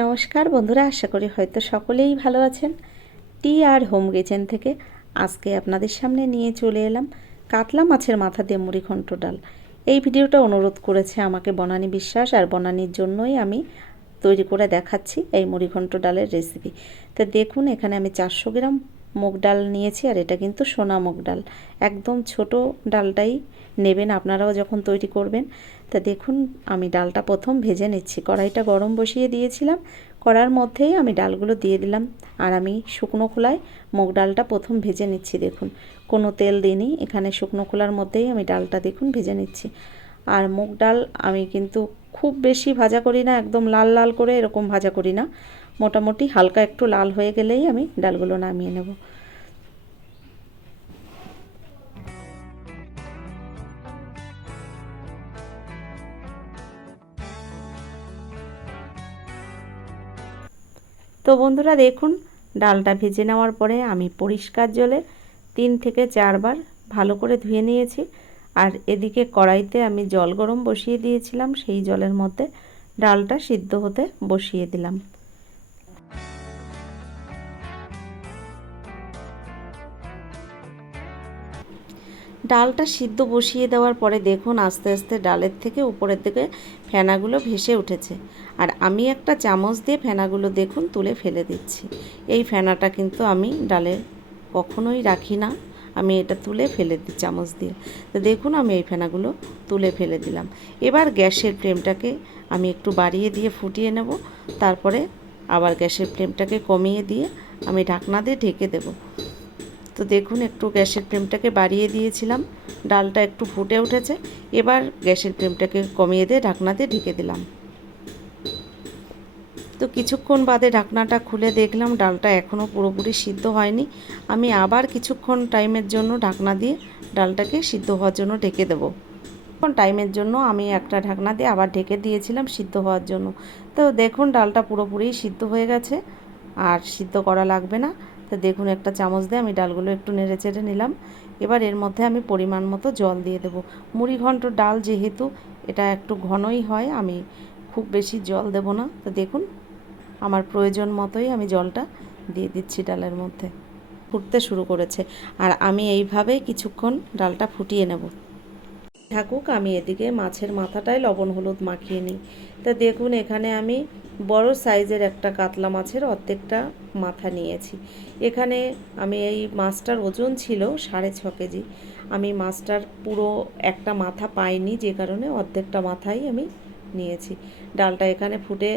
নমস্কার বন্ধুরা, আশা করি হয়তো সকলেই ভালো আছেন। টি আর হোম কিচেন থেকে আজকে আপনাদের সামনে নিয়ে চলে এলাম কাতলা মাছের মাথা দিয়ে মুড়িঘণ্ট ডাল। এই ভিডিওটা অনুরোধ করেছে আমাকে বনানী বিশ্বাস, আর বনানীর জন্যই আমি তৈরি করে দেখাচ্ছি এই মুড়িঘণ্ট ডালের রেসিপি। তো দেখুন, এখানে আমি 400 গ্রাম মুগ ডাল নিয়েছি, আর এটা কিন্তু সোনা মুগ ডাল। একদম ছোট ডালটাই নেবেন আপনারাও যখন তৈরি করবেন। তা দেখুন, আমি ডালটা প্রথম ভেজে নিচ্ছি। কড়াইটা গরম বসিয়ে দিয়েছিলাম, কড়ার মধ্যেই আমি ডালগুলো দিয়ে দিলাম, আর আমি শুকনো খোলায় মুগ ডালটা প্রথম ভেজে নিচ্ছি। দেখুন, কোনো তেল দিইনি, এখানে শুকনো খোলার মধ্যেই আমি ডালটা দেখুন ভেজে নিচ্ছি। আর মুগ ডাল আমি কিন্তু খুব বেশি ভাজা করি না, একদম লাল লাল করে এরকম ভাজা করি না, মোটামুটি হালকা একটু লাল হয়ে গেলেই আমি ডালগুলো নামিয়ে নেব। তো বন্ধুরা দেখুন, ডালটা ভেজে নেওয়ার পরে আমি পরিষ্কার জলে 3 থেকে 4 বার ভালো করে ধুয়ে নিয়েছি। আর এদিকে কড়াইতে আমি জল গরম বসিয়ে দিয়েছিলাম, সেই জলের মধ্যে ডালটা সিদ্ধ হতে বসিয়ে দিলাম। ডালটা সিদ্ধ বসিয়ে দেওয়ার পরে দেখুন, আস্তে আস্তে ডালের থেকে উপরের দিকে ফেনাগুলো ভেসে উঠেছে। আর আমি একটা চামচ দিয়ে ফেনাগুলো দেখুন তুলে ফেলে দিচ্ছি। এই ফেনাটা কিন্তু আমি ডালে কখনোই রাখি না, আমি এটা তুলে ফেলে দিই চামচ দিয়ে। তো দেখুন, আমি এই ফেনাগুলো তুলে ফেলে দিলাম। এবার গ্যাসের ফ্লেমটাকে আমি একটু বাড়িয়ে দিয়ে ফুটিয়ে নেব। তারপরে আবার গ্যাসের ফ্লেমটাকে কমিয়ে দিয়ে আমি ঢাকনা দিয়ে ঢেকে দেব। তো দেখুন, একটু গ্যাসের ফ্লেমটাকে বাড়িয়ে দিয়েছিলাম, ডালটা একটু ফুটে উঠেছে। এবার গ্যাসের ফ্লেমটাকে কমিয়ে দিয়ে ঢাকনা দিয়ে ঢেকে দিলাম। তো কিছুক্ষণ বাদে ঢাকনাটা খুলে দেখলাম ডালটা এখনও পুরোপুরি সিদ্ধ হয়নি। আমি আবার কিছুক্ষণ টাইমের জন্য ঢাকনা দিয়ে ডালটাকে সিদ্ধ হওয়ার জন্য ঢেকে দেবো। টাইমের জন্য আমি একটা ঢাকনা দিয়ে আবার ঢেকে দিয়েছিলাম সিদ্ধ হওয়ার জন্য। তো দেখুন, ডালটা পুরোপুরি সিদ্ধ হয়ে গেছে, আর সিদ্ধ করা লাগবে না। তো দেখুন, একটা চামচ দিয়ে আমি ডালগুলো একটু নেড়ে চেড়ে নিলাম। এবার এর মধ্যে আমি পরিমাণ মতো জল দিয়ে দেবো। মুড়িঘণ্ট ডাল যেহেতু এটা একটু ঘনই হয়, আমি খুব বেশি জল দেব না। তো দেখুন, আমার প্রয়োজন মতোই আমি জলটা দিয়ে দিচ্ছি ডালের মধ্যে। ফুটতে শুরু করেছে, আর আমি এইভাবেই কিছুক্ষণ ডালটা ফুটিয়ে নেব। থাকুক, আমি এদিকে মাছের মাথাটায় লবণ হলুদ মাখিয়ে নিই। তা দেখুন, এখানে আমি বড় সাইজের একটা কাতলা মাছের অর্ধেকটা মাথা নিয়েছি। এখানে আমি এই মাছটার ওজন ছিল 6.5 কেজি। আমি মাছটার পুরো একটা মাথা পাইনি, যে কারণে অর্ধেকটা মাথাই আমি নিয়েছি। ডালটা এখানে ফুটে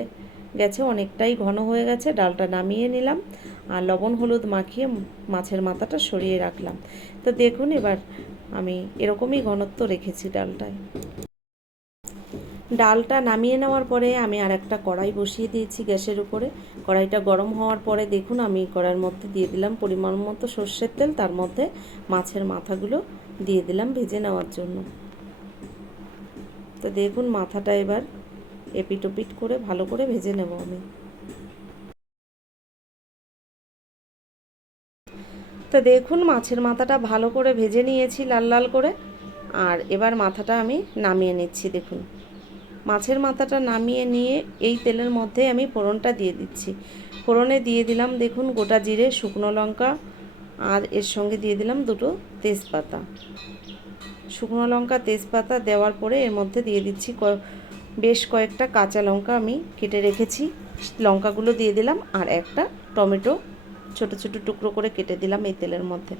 গেছে, অনেকটাই ঘন হয়ে গেছে। ডালটা নামিয়ে নিলাম, আর লবণ হলুদ মাখিয়ে মাছের মাথাটা সরিয়ে রাখলাম। তো দেখুন, এবার আমি এরকমই ঘনত্ব রেখেছি ডালটায়। ডালটা নামিয়ে নেওয়ার পরে আমি আর একটা কড়াই বসিয়ে দিয়েছি গ্যাসের উপরে। কড়াইটা গরম হওয়ার পরে দেখুন, আমি কড়াইয়ের মধ্যে দিয়ে দিলাম পরিমাণ মতো সর্ষের তেল, তার মধ্যে মাছের মাথাগুলো দিয়ে দিলাম ভেজে নেওয়ার জন্য। তো দেখুন, মাথাটা এবার এপিট ওপিট করে ভালো করে ভেজে নেব আমি। তো দেখুন, মাছের মাথাটা ভালো করে ভেজে নিয়েছি লাল লাল করে, আর এবার মাথাটা আমি নামিয়ে নিচ্ছি। দেখুন, মাছের মাথাটা নামিয়ে নিয়ে এই তেলের মধ্যে আমি ফোড়নটা দিয়ে দিচ্ছি। ফোড়নে দিয়ে দিলাম দেখুন গোটা জিরে, শুকনো লঙ্কা, আর এর সঙ্গে দিয়ে দিলাম দুটো তেজপাতা। শুকনো লঙ্কা তেজপাতা দেওয়ার পরে এর মধ্যে দিয়ে দিচ্ছি বেশ কয়েকটা কাঁচা লঙ্কা আমি কেটে রেখেছি, লঙ্কাগুলো দিয়ে দিলাম, আর একটা টমেটো ছোট ছোট টুকরো করে কেটে দিলাম এই তেলের মধ্যে।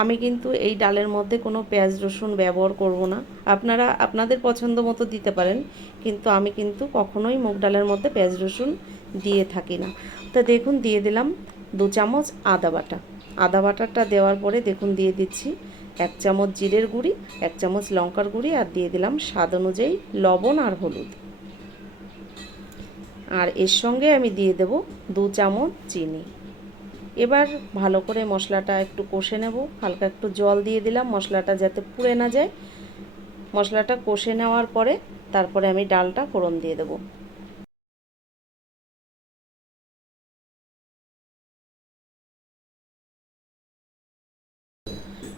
আমি কিন্তু এই ডালের মধ্যে কোনো পেঁয়াজ রসুন ব্যবহার করব না, আপনারা আপনাদের পছন্দ মতো দিতে পারেন, কিন্তু আমি কিন্তু কখনোই মুগ ডালের মধ্যে পেঁয়াজ রসুন দিয়ে থাকি না। তো দেখুন, দিয়ে দিলাম 2 চামচ আদা বাটা। আদা বাটাটা দেওয়ার পরে দেখুন দিয়ে দিচ্ছি 1 চামচ জিরের গুঁড়ি, 1 চামচ লঙ্কার গুঁড়ি, আর দিয়ে দিলাম স্বাদ অনুযায়ী লবণ আর হলুদ। আর এর সঙ্গে আমি দিয়ে দেব 2 চামচ চিনি। এবার ভালো করে মশলাটা একটু কষে নেব। হালকা একটু জল দিয়ে দিলাম মশলাটা যাতে পুড়ে না যায়। মশলাটা কষে নেওয়ার পরে তারপরে আমি ডালটা ফোড়ন দিয়ে দেব।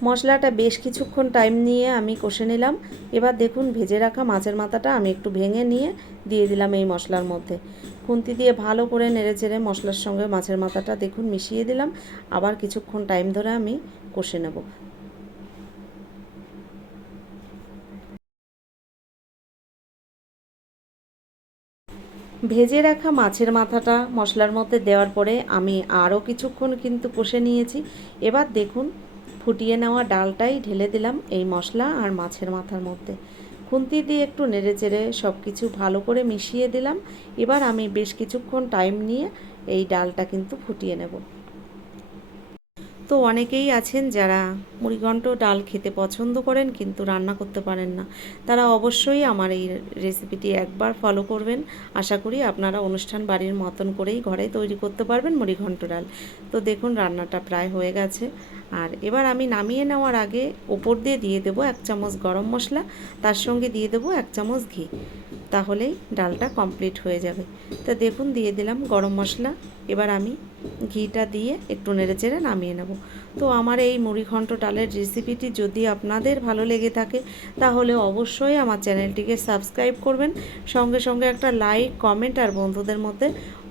মশলাটা বেশ কিছুক্ষণ টাইম নিয়ে আমি কষে নিলাম। এবার দেখুন ভেজে রাখা মাছের মাথাটা আমি একটু ভেঙে নিয়ে দিয়ে দিলাম এই মশলার মধ্যে। খুন্তি দিয়ে ভালো করে নেড়েচেড়ে মশলার সঙ্গে মাছের মাথাটা দেখুন মিশিয়ে দিলাম। আবার কিছুক্ষণ টাইম ধরে আমি কষে নেব। ভেজে রাখা মাছের মাথাটা মশলার মধ্যে দেওয়ার পরে আমি আরও কিছুক্ষণ কিন্তু কষে নিয়েছি। এবার দেখুন ফুটিয়ে নেওয়া ডালটাই ঢেলে দিলাম এই মশলা আর মাছের মাথার মধ্যে। খুন্তি দিয়ে একটু নেড়েচেড়ে সব কিছু ভালো করে মিশিয়ে দিলাম। এবার আমি বেশ কিছুক্ষণ টাইম নিয়ে এই ডালটা কিন্তু ফুটিয়ে নেব। তো অনেকেই আছেন যারা মুড়িঘণ্ট ডাল খেতে পছন্দ করেন কিন্তু রান্না করতে পারেন না, তারা অবশ্যই আমার এই রেসিপিটি একবার ফলো করবেন। আশা করি আপনারা অনুষ্ঠান বাড়ির মতন করেই ঘরে তৈরি করতে পারবেন মুড়িঘণ্ট ডাল। তো দেখুন রান্নাটা প্রায় হয়ে গেছে। আর এবার আমি নামিয়ে নেওয়ার আগে ওপর দিয়ে দিয়ে দেবো 1 চামচ গরম মশলা, তার সঙ্গে দিয়ে দেবো 1 চামচ ঘি, তাহলেই ডালটা কমপ্লিট হয়ে যাবে। তো দেখুন দিয়ে দিলাম গরম মশলা। এবার আমি ঘিটা দিয়ে একটু নেড়েচেড়ে নামিয়ে নেব। তো আমার এই মুড়িঘণ্ট ডালের রেসিপিটি যদি আপনাদের ভালো লেগে থাকে তাহলে অবশ্যই আমার চ্যানেলটিকে সাবস্ক্রাইব করবেন, সঙ্গে সঙ্গে একটা লাইক, কমেন্ট আর বন্ধুদের মধ্যে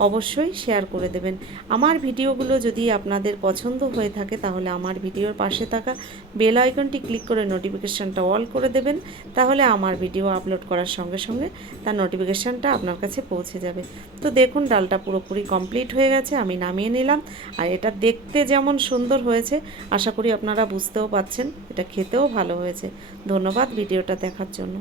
অবশ্যই শেয়ার করে দেবেন। আমার ভিডিওগুলো যদি আপনাদের পছন্দ হয়ে থাকে তাহলে আমার ভিডিওর পাশে থাকা বেল আইকনটি ক্লিক করে নোটিফিকেশানটা অল করে দেবেন, তাহলে আমার ভিডিও আপলোড করার সঙ্গে সঙ্গে তার নোটিফিকেশানটা আপনার কাছে পৌঁছে যাবে। তো দেখুন ডালটা পুরোপুরি কমপ্লিট হয়ে গেছে, আমি নামিয়ে নিলাম। আর এটা দেখতে যেমন সুন্দর হয়েছে আশা করি আপনারা বুঝতেও পারছেন এটা খেতেও ভালো হয়েছে। ধন্যবাদ ভিডিওটা দেখার জন্য।